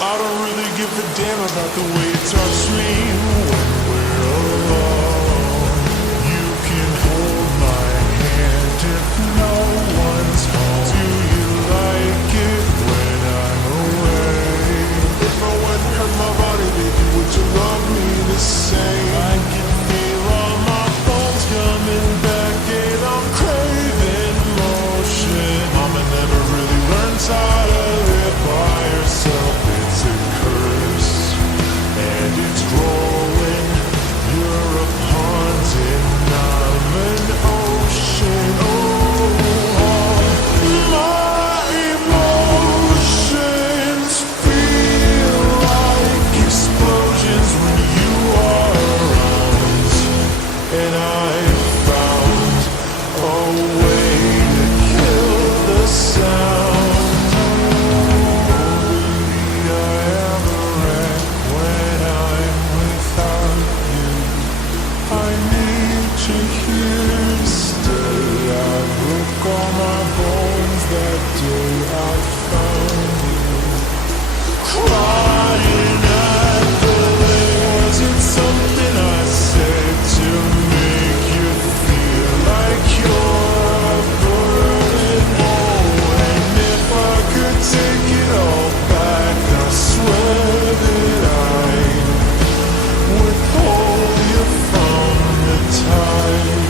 I don't really give a damn about the way you touch me when we're alone. You can hold my hand if no one's home. Do you like it when I'm away? If I went and hurt my body, baby, would you love me the same? I can feel all my bones coming back and I'm craving motion. Mama never really learns how to live by herself. It's a curse and it's growing. You're a pond and I'm an ocean. Oh, my emotions feel like explosions when you are around. And I found a way to kill the sound. Only I ever wreck when I'm without you. I need you here to stay. I broke all my bones that day I found you. Crying at the lake. Was it something I said to make you feel like you're a burden? Oh, and if I could take it all back, I swear that I'd withhold you from the tide.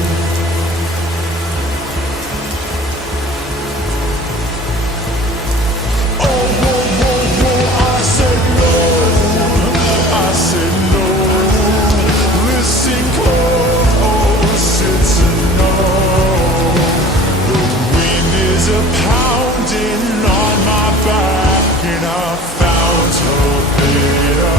Oh, whoa, whoa, whoa, I said no. I said no. Listen close, it's a no. The wind is a pounding on my back, and I found a bit of